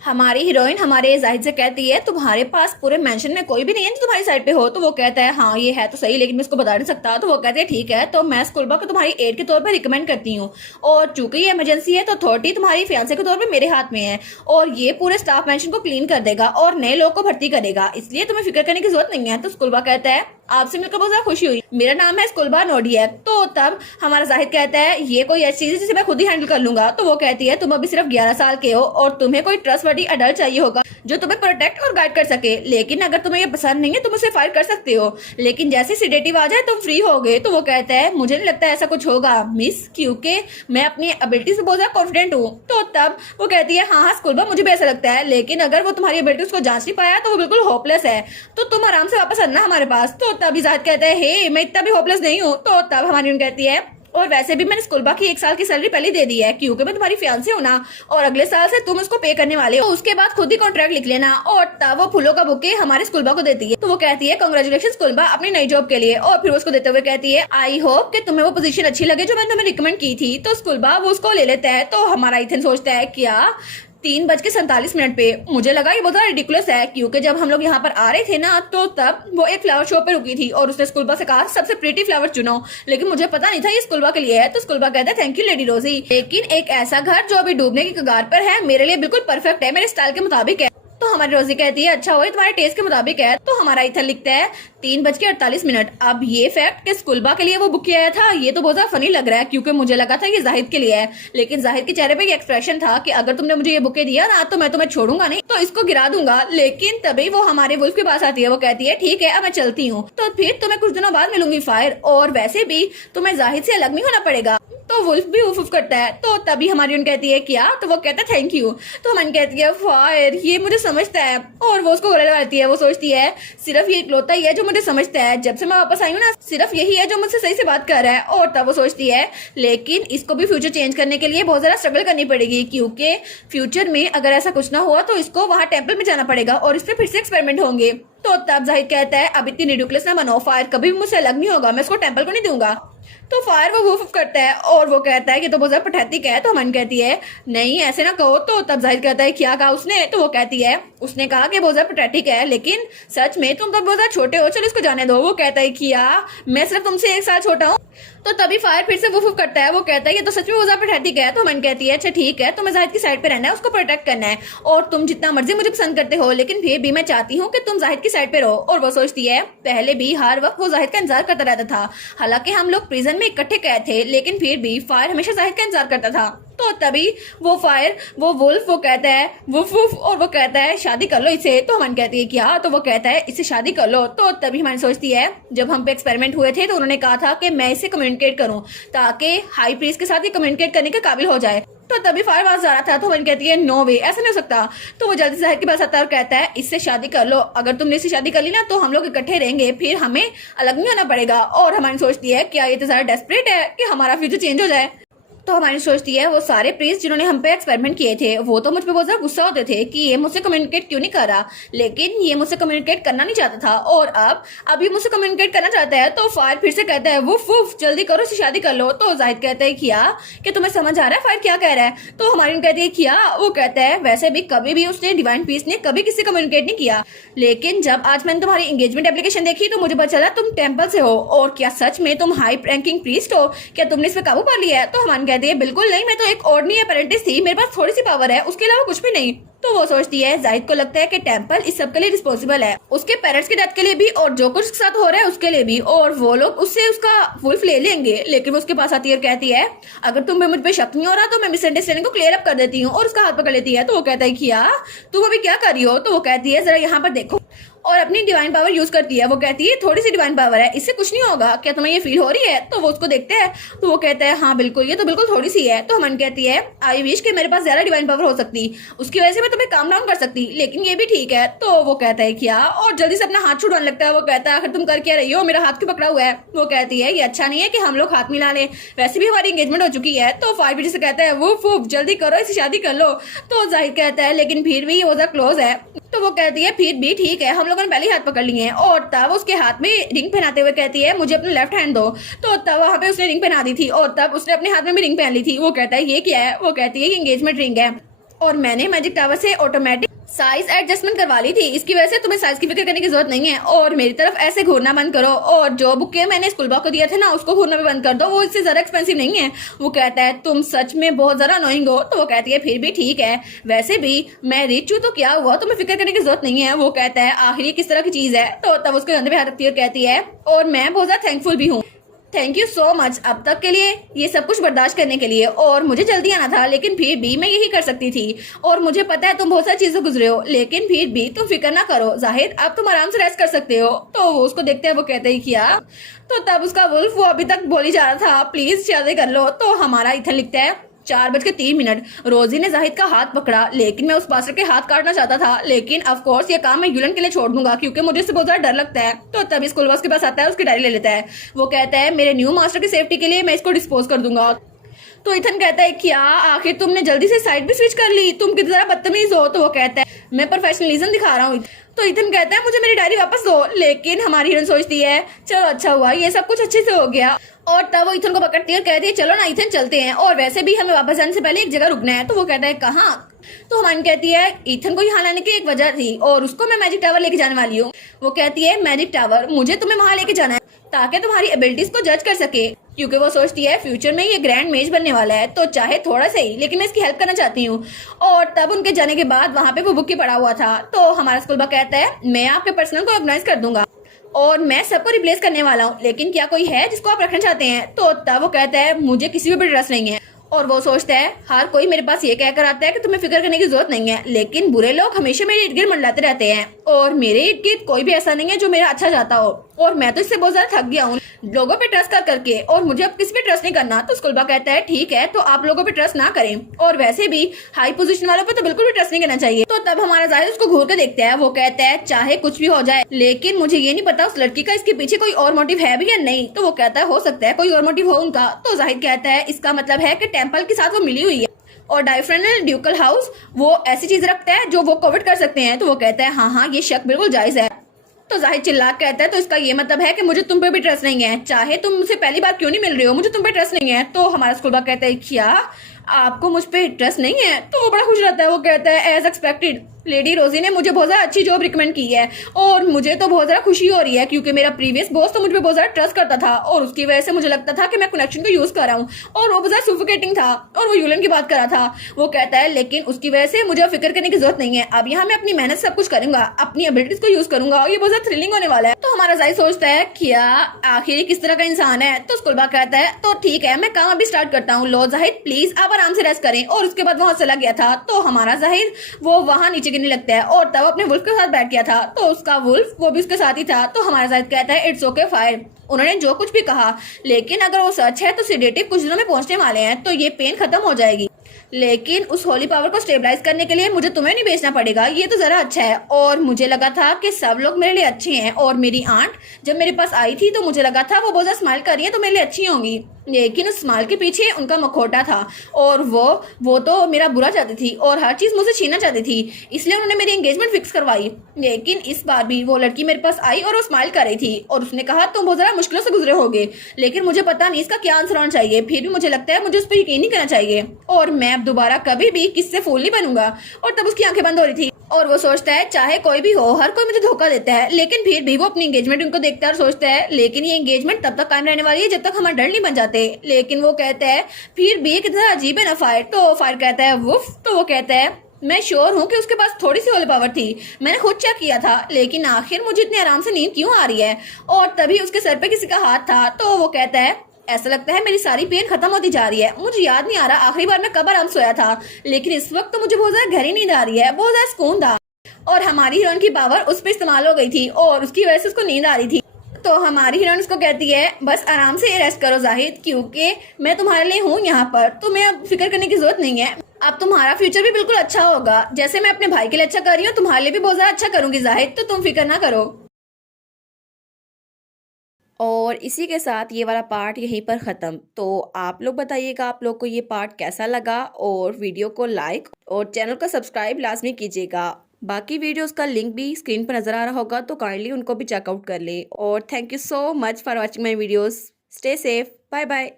हमारी हीरोइन हमारे जाहिद से कहती है तुम्हारे पास पूरे मेंशन में कोई भी नहीं है जो तुम्हारी साइड पे हो। तो वो कहता है हाँ ये है तो सही, लेकिन मैं इसको बता नहीं सकता। तो वो कहते हैं ठीक है, तो मैं स्कूलबा को तुम्हारी एड के तौर पे रिकमेंड करती हूँ, और चूंकि ये इमरजेंसी है तो अथॉरिटी तुम्हारी फियांसे के तौर पे मेरे हाथ में है, और ये पूरे स्टाफ मेंशन को क्लीन कर देगा और नए लोग को भर्ती करेगा, इसलिए तुम्हें फिक्र करने की जरूरत नहीं है। तो स्कूलबा कहता है आपसे मिलकर बहुत ज्यादा खुशी हुई, मेरा नाम है स्कूलबा नोडियक। तो तब हमारा जाहिद कहता है ये कोई ऐसी चीज है जिसे मैं खुद ही हैंडल कर लूंगा। तो वो कहती है तुम अभी सिर्फ 11 साल के हो और तुम्हें कोई ट्रस्टवर्दी अडल्ट चाहिए होगा जो तुम्हें प्रोटेक्ट और गाइड कर सके, लेकिन अगर तुम्हें ये पसंद नहीं है तुम उसे फायर कर सकते हो, लेकिन जैसे सीडेटिव आ जाए तुम फ्री हो गए। तो वो कहता है मुझे नहीं लगता ऐसा कुछ होगा मिस, क्योंकि मैं अपनी एबिलिटी से बहुत ज्यादा कॉन्फिडेंट हूँ। तो तब वो कहती है हाँ हाँ स्कूलबा मुझे भी ऐसा लगता है, लेकिन अगर वो तुम्हारी एबिलिटीज को जांच नहीं पाया तो वो बिल्कुल होपलेस है, तो तुम आराम से वापस आना हमारे पास। तो तब जाहिद कहता है हे मैं इतना भी होपलेस नहीं हूँ। तो तब हमारी कहती है और वैसे भी मैंने स्कूलबा की 1 साल की सैलरी पहले दे दी है, क्योंकि मैं तुम्हारी फियांसे हूं ना, और अगले साल से तुम उसको पे करने वाले हो, तो उसके बाद खुद ही कॉन्ट्रैक्ट लिख लेना। और तब वो फूलों का बुके हमारे स्कूलबा को देती है। तो वो कहती है कांग्रेचुलेशन स्कूलबा अपनी नई जॉब के लिए, और फिर उसको देते हुए कहती है आई होप कि तुम्हें वो पोजीशन अच्छी लगे जो मैंने तुम्हें रिकमेंड की थी। तो स्कूलबा वो उसको ले लेता है। तो हमारा इथन सोचता है क्या 3:47 पे, मुझे लगा ये बहुत ज्यादा रिडिकुलस है, क्योंकि जब हम लोग यहाँ पर आ रहे थे ना तो तब वो एक फ्लावर शो पे रुकी थी और उसने स्कूलबा से कहा सबसे प्रीटी फ्लावर चुनो, लेकिन मुझे पता नहीं था ये स्कूलबा के लिए है। तो स्कूलबा कहता है थैंक यू लेडी रोजी, लेकिन एक ऐसा घर जो अभी डूबने की कगार पर है मेरे लिए बिल्कुल परफेक्ट है, मेरे स्टाइल के मुताबिक है। तो हमारी रोजी कहती है अच्छा हो तुम्हारे टेस्ट के मुताबिक है। तो हमारा इथर लिखता है 3:48। अब ये फैक्ट कि स्कूलबा के लिए वो बुक किया था ये तो बहुत ज्यादा फनी लग रहा है, क्योंकि मुझे लगा था ये जाहिद के लिए है, लेकिन जाहिद के चेहरे पे ये एक्सप्रेशन था कि अगर तुमने मुझे ये बुके दिया ना तो मैं तुम्हें छोड़ूंगा नहीं, तो इसको गिरा दूंगा। लेकिन तभी वो हमारे वुल्फ के पास आती है, वो कहती है ठीक है अब मैं चलती हूँ, तो फिर तुम्हें कुछ दिनों बाद मिलूंगी फायर, और वैसे भी तुम्हें जाहिद से अलग नहीं होना पड़ेगा। तो वुल्फ भी उफ करता है। तो तभी हमारी उन कहती है क्या, तो वो कहता है थैंक यू। तो हमारी कहती है फायर ये मुझे समझता है, और वो उसको गले लगाती है। वो सोचती है सिर्फ ये इकलौता ही है जो मुझे समझता है, जब से मैं वापस आई हूँ ना सिर्फ यही है जो मुझसे सही से बात कर रहा है। और तब वो सोचती है लेकिन इसको भी फ्यूचर चेंज करने के लिए बहुत ज्यादा स्ट्रगल करनी पड़ेगी, क्योंकि फ्यूचर में अगर ऐसा कुछ ना हुआ तो इसको वहां टेम्पल में जाना पड़ेगा और इस पे फिर से एक्सपेरिमेंट होंगे। तो तब जाहिद कहता है अब इतनी रिडिकुलस ना बनो, फायर कभी भी मुझसे अलग नहीं होगा, मैं इसको टेम्पल को नहीं दूंगा। तो फायर वो वूफ करता है और वो कहता है कि तो बहुत ज्यादा पठैतिक है। तो मन कहती है नहीं ऐसे ना कहो। तो तब जाहिद कहता है क्या कहा उसने। तो वो कहती है उसने कहा कि बहुत ज्यादा पठैतिक है, लेकिन सच में तुम तो बहुत ज्यादा छोटे हो, चलो इसको जाने दो। वो कहता है किया मैं सिर्फ तुमसे 1 साल छोटा हूँ। तो तभी फायर फिर से वूफ करता है। वो कहता है ये तो सच में बहुत ज्यादा पठैतिक है। तो मन कहती है अच्छा ठीक है, तुम्हें जाहिद की साइड पे रहना है, उसको प्रोटेक्ट करना है, और तुम जितना मर्जी मुझे पसंद करते हो, लेकिन फिर भी मैं चाहती हूँ कि तुम जाहिद की साइड पे रहो। और वो सोचती है पहले भी हर वक्त वो जाहिद का इंतजार करता रहता था, हालांकि हम लोग प्रिजन में इकट्ठे कैद थे, लेकिन फिर भी फायर हमेशा जाहिद का इंतजार करता था। तो तभी वो फायर वो वुल्फ वो कहता है वुफ वुफ, और वो कहता है शादी कर लो इसे। तो हमन कहती है क्या, तो वो कहता है इससे शादी कर लो। तो तभी हमारी सोचती है जब हम पे एक्सपेरिमेंट हुए थे तो उन्होंने कहा था कि मैं इसे कम्युनिकेट करूं ताकि हाई प्रीस्ट के साथ ये कम्युनिकेट करने के काबिल हो जाए। तो तभी फायर आवाज जा रहा था। तो मन कहती है नो वे, ऐसा नहीं हो सकता। तो वो जल्दी से जाहिद के पास आता है और कहता है इससे शादी कर लो, अगर तुमने इससे शादी कर ली ना तो हम लोग इकट्ठे रहेंगे, फिर हमें अलग नहीं होना पड़ेगा। और हमारी सोचती है क्या ये तो ज्यादा डेस्परेट है कि हमारा फ्यूचर चेंज हो जाए। तो हमारी सोचती है वो सारे प्रीस्ट जिन्होंने हम पे एक्सपेरिमेंट किए थे वो तो मुझ पे बहुत ज्यादा गुस्सा होते थे कि ये मुझसे कम्युनिकेट क्यों नहीं कर रहा, लेकिन ये मुझसे कम्युनिकेट करना नहीं चाहता था, और अब ये मुझसे कम्युनिकेट करना चाहता है। तो फायर फिर से कहता है वुफ वुफ जल्दी करो इससे शादी कर लो। तो जाहिद कहता है किया कि तुम्हें समझ आ रहा है फायर क्या कह रहा है। तो हमारी कहती है किया, वो कहता है वैसे भी कभी भी उसने डिवाइन पीस ने कभी किसी कम्युनिकेट नहीं किया, लेकिन जब आज मैंने तुम्हारी एंगेजमेंट एप्लीकेशन देखी तो मुझे पता चला तुम टेम्पल से हो, और क्या सच में तुम हाई रैंकिंग प्रीस्ट हो, क्या तुमने इस पे काबू पा लिया है। तो हमारी कहती है बिल्कुल नहीं, मैं तो एक ऑर्डिनरी अप्रेंटिस थी, मेरे पास थोड़ी सी पावर है, उसके अलावा कुछ भी नहीं। तो वो सोचती है जाहिद को लगता है कि टेम्पल इस सब के लिए रिस्पॉन्सिबल है, उसके पेरेंट्स की डेथ के लिए भी और जो कुछ साथ हो रहा है उसके लिए भी, और वो लोग उससे उसका वुल्फ ले लेंगे। लेकिन वो उसके पास आती है और कहती है अगर तुम्हें मुझ पे शक नहीं हो रहा तो मैं मिसअंडरस्टैंडिंग को क्लियर अप कर देती हूँ, और उसका हाथ पकड़ लेती है। तो वो कहता है किया तुम अभी क्या कर रही हो। तो वो कहती है जरा यहाँ पर देखो, और अपनी डिवाइन पावर यूज करती है। वो कहती है थोड़ी सी डिवाइन पावर है, इससे कुछ नहीं होगा, क्या तुम्हें ये फील हो रही है। तो वो उसको देखते हैं तो वो कहता है हाँ बिल्कुल ये तो बिल्कुल थोड़ी सी है। तो हमन कहती है आई विश कि मेरे पास ज्यादा डिवाइन पावर हो सकती, उसकी वजह से मैं तुम्हें काम डाउन कर सकती, लेकिन ये भी ठीक है। तो वो कहता है क्या, और जल्दी से अपना हाथ छुड़वाने लगता है। वो कहता है आखिर तुम कर क्या रही हो, मेरा हाथ क्यों पकड़ा हुआ है। वो कहती है ये अच्छा नहीं है कि हम लोग हाथ मिला लें, वैसे भी हमारी एंगेजमेंट हो चुकी है। तो फायर से कहता है वो फूफ जल्दी करो इसे शादी कर लो। तो जाहिद कहता है लेकिन फिर भी वो क्लोज है। तो वो कहती है फिर भी ठीक है, हम लोगों ने पहले ही हाथ पकड़ लिए हैं। और तब उसके हाथ में रिंग पहनाते हुए कहती है मुझे अपने लेफ्ट हैंड दो। तो तब वहां पे उसने रिंग पहना दी थी और तब उसने अपने हाथ में भी रिंग पहन ली थी। वो कहता है ये क्या है। वो कहती है कि एंगेजमेंट रिंग है। और मैंने मैजिक टावर से ऑटोमेटिक साइज एडजस्टमेंट करवा ली थी, इसकी वजह से तुम्हें साइज की फिक्र करने की जरूरत नहीं है। और मेरी तरफ ऐसे घूरना बंद करो, और जो बुके मैंने स्कूल बैग को दिया था ना उसको घूरना भी बंद कर दो, वो इससे ज्यादा एक्सपेंसिव नहीं है। वो कहता है तुम सच में बहुत ज्यादा अनोइंग हो। तो वो कहती है फिर भी ठीक है, वैसे भी मैं रिच हूँ तो क्या हुआ, तुम्हें फिक्र करने की जरूरत नहीं है। वो कहता है आखिर ये किस तरह की चीज है। तो तब उसके कंधे पे हाथ रखती है और कहती है और मैं बहुत ज्यादा थैंकफुल भी हूँ, थैंक यू सो मच अब तक के लिए, ये सब कुछ बर्दाश्त करने के लिए। और मुझे जल्दी आना था लेकिन फिर भी मैं यही कर सकती थी, और मुझे पता है तुम बहुत सारी चीजें गुजरे हो, लेकिन फिर भी तुम फिक्र ना करो जाहिर, अब तुम आराम से रेस्ट कर सकते हो। तो वो उसको देखते हैं, वो कहते ही किया। तो तब उसका वुल्फ, वो अभी तक बोली जा रहा था प्लीज शादी कर लो। तो हमारा इथन लिखता है 4:03। रोजी ने जाहिद का हाथ पकड़ा, लेकिन मैं उस बास्टर के हाथ काटना चाहता था, लेकिन ऑफ कोर्स ये काम मैं यूलन के लिए छोड़ दूंगा क्योंकि मुझे इससे बहुत ज्यादा डर लगता है। तो तभी स्कूल बॉस के पास आता है, उसकी डायरी ले लेता है। वो कहता है मेरे न्यू मास्टर की सेफ्टी के लिए मैं इसको डिस्पोज कर दूंगा। तो इथन कहता है क्या आखिर तुमने जल्दी से साइड भी स्विच कर ली, तुम कितना बदतमीज हो। तो वो कहता है मैं प्रोफेशनलिज्म दिखा रहा हूँ। तो इथन कहता है मुझे मेरी डायरी वापस दो, लेकिन हमारी हीरोइन सोचती है चलो अच्छा हुआ ये सब कुछ अच्छे से हो गया। और तब वो इथन को पकड़ती है और कहती है चलो ना इथन चलते हैं, और वैसे भी हमें वापस जाने से पहले एक जगह रुकना है। तो वो कहता है कहाँ। तो हमारी कहती है इथन को यहाँ लाने की एक वजह थी और उसको मैं मैजिक टावर लेके जाने वाली हूँ। वो कहती है मैजिक टावर, मुझे तुम्हें वहां लेके जाना है ताकि तुम्हारी एबिलिटीज को जज कर सके, क्योंकि वो सोचती है फ्यूचर में ये ग्रैंड मेज बनने वाला है, तो चाहे थोड़ा सा ही लेकिन मैं इसकी हेल्प करना चाहती हूँ। और तब उनके जाने के बाद वहां पे वो बुक की पड़ा हुआ था। तो हमारा स्कूल बा कहता है मैं आपके पर्सनल को ऑर्गेनाइज कर दूंगा और मैं सबको रिप्लेस करने वाला हूँ, लेकिन क्या कोई है जिसको आप रखना चाहते हैं। तो तब वो कहता है मुझे किसी पे ट्रस्ट नहीं है। और वो सोचता है हर कोई मेरे पास ये कहकर आता है कि तुम्हें फिक्र करने की जरूरत नहीं है, लेकिन बुरे लोग हमेशा मेरे इर्द गिर्द मंडलाते रहते हैं, और मेरे इर्द गिर्द कोई भी ऐसा नहीं है जो मेरा अच्छा चाहता हो, और मैं तो इससे बहुत ज्यादा थक गया हूँ लोगों पे ट्रस्ट कर करके, और मुझे अब किसी पे ट्रस्ट नहीं करना। तो स्कूल बा कहता है ठीक है तो आप लोगों पे ट्रस्ट ना करें, और वैसे भी हाई पोजीशन वालों पे तो बिल्कुल भी ट्रस्ट नहीं करना चाहिए। तो तब हमारा जाहिद उसको घूर के देखता है, वो कहता है चाहे कुछ भी हो जाए लेकिन मुझे ये नहीं पता उस लड़की का इसके पीछे कोई और मोटिव है भी या नहीं। तो वो कहता है हो सकता है कोई और मोटिव हो उनका। तो जाहिद कहता है इसका मतलब है कि टेम्पल के साथ वो मिली हुई है, और डाइफ्रेनल ड्यूकल हाउस वो ऐसी चीज रखता है जो वो कोविड कर सकते हैं। तो वो कहता है हाँ ये शक बिल्कुल जायज है। तो जाहिद चिल्ला कहता है तो इसका ये मतलब है कि मुझे तुम पे भी ट्रस्ट नहीं है, चाहे तुम मुझसे पहली बार क्यों नहीं मिल रहे हो, मुझे तुम पे ट्रस्ट नहीं है। तो हमारा स्कूल बा कहता है क्या आपको मुझ पे ट्रस्ट नहीं है। तो वो बड़ा खुश रहता है, वो कहता है एज एक्सपेक्टेड लेडी रोजी ने मुझे बहुत ज्यादा अच्छी जॉब रिकमेंड की है, और मुझे तो बहुत ज्यादा खुशी हो रही है क्योंकि मेरा प्रीवियस बॉस तो मुझ पे बहुत ज्यादा ट्रस्ट करता था, और उसकी वजह से मुझे लगता था कि मैं कनेक्शन को यूज कर रहा हूँ, और वो बहुत ज्यादा सुफोकेटिंग था, और वो यूलन की बात कर रहा था। वो कहता है लेकिन उसकी वजह से मुझे फिक्र करने की जरूरत नहीं है, अब यहाँ मैं अपनी मेहनत सब कुछ करूंगा, अपनी एबिलिटीज को यूज करूंगा, और ये बहुत ज्यादा थ्रिलिंग होने वाला है। तो हमारा जाहिद सोचता है क्या आखिर किस तरह का इंसान है। तो स्कूल बा कहता है तो ठीक है मैं काम अभी स्टार्ट करता हूँ, लो जाहिद प्लीज आप आराम से रेस्ट करें। और उसके बाद वहां चला गया था। तो हमारा जाहिद वो वहां नीचे गिरने लगता है, और तब अपने वुल्फ के साथ बैठ गया था। तो उसका वुल्फ वो भी उसके साथ ही था। तो हमारा जाहिद कहता है इट्स ओके फायर, उन्होंने जो कुछ भी कहा, लेकिन अगर वो सच है तो सेडेटिव कुछ दिनों में पहुंचने वाले हैं, तो ये पेन खत्म हो जाएगी, लेकिन उस होली पावर को स्टेबलाइज करने के लिए मुझे तुम्हें नहीं बेचना पड़ेगा, ये तो जरा अच्छा है। और मुझे लगा था कि सब लोग मेरे लिए अच्छे हैं, और मेरी आंट जब मेरे पास आई थी तो मुझे लगा था वो बहुत ज्यादा स्माइल कर रही है तो मेरे लिए अच्छी होंगी, लेकिन उस स्माइल के पीछे उनका मखौटा था, और वो तो मेरा बुरा चाहती थी और हर चीज मुझसे छीनना चाहती थी, इसलिए उन्होंने मेरी एंगेजमेंट फिक्स करवाई। लेकिन इस बार भी वो लड़की मेरे पास आई और वो स्माइल कर रही थी, और उसने कहा तुम बहुत ज्यादा मुश्किलों से गुजरे होगे, लेकिन मुझे पता नहीं इसका क्या आंसर होना चाहिए, फिर भी मुझे लगता है मुझे उस पर यकीन नहीं करना चाहिए, और मैं अब दोबारा कभी भी किससे फूल नहीं बनूंगा। और तब उसकी आंखें बंद हो रही थी, और वो सोचता है चाहे कोई भी हो हर कोई मुझे धोखा देता है, लेकिन फिर भी वो अपनी एंगेजमेंट उनको देखता है और सोचता है लेकिन ये एंगेजमेंट तब तक कायम रहने वाली है जब तक हमारे डर नहीं बन जाते। लेकिन वो कहता है फिर भी कितना अजीब है ना फायर। तो फायर कहता है वुफ। तो वो कहता है मैं श्योर हूँ कि उसके पास थोड़ी सी होली पावर थी, मैंने खुद चेक किया था, लेकिन आखिर मुझे इतने आराम से नींद क्यों आ रही है। और तभी उसके सर पे किसी का हाथ था। तो वो कहता है ऐसा लगता है मेरी सारी पेन खत्म होती जा रही है, मुझे याद नहीं आ रहा आखिरी बार मैं कब आराम सोया था, लेकिन इस वक्त तो मुझे बहुत ज्यादा गहरी नींद आ रही है, बहुत ज्यादा सुकून था। और हमारी हीरोइन की पावर उस पर इस्तेमाल हो गई थी, और उसकी वजह से उसको नींद आ रही थी। तो हमारी हीरोइन उसको कहती है बस आराम से रेस्ट करो जाहिद, क्योंकि मैं तुम्हारे लिए हूँ यहाँ पर, तुम्हें अब फिक्र करने की जरूरत नहीं है, अब तुम्हारा फ्यूचर भी बिल्कुल अच्छा होगा, जैसे मैं अपने भाई के लिए अच्छा कर रही हूँ तुम्हारे लिए भी बहुत ज्यादा अच्छा करूंगी जाहिद, तो तुम फिक्र ना करो। और इसी के साथ ये वाला पार्ट यहीं पर ख़त्म। तो आप लोग बताइएगा आप लोग को ये पार्ट कैसा लगा, और वीडियो को लाइक और चैनल को सब्सक्राइब लाजमी कीजिएगा। बाकी वीडियोस का लिंक भी स्क्रीन पर नज़र आ रहा होगा, तो काइंडली उनको भी चेकआउट कर ले। और thank you so much for watching my videos. Stay safe, bye bye.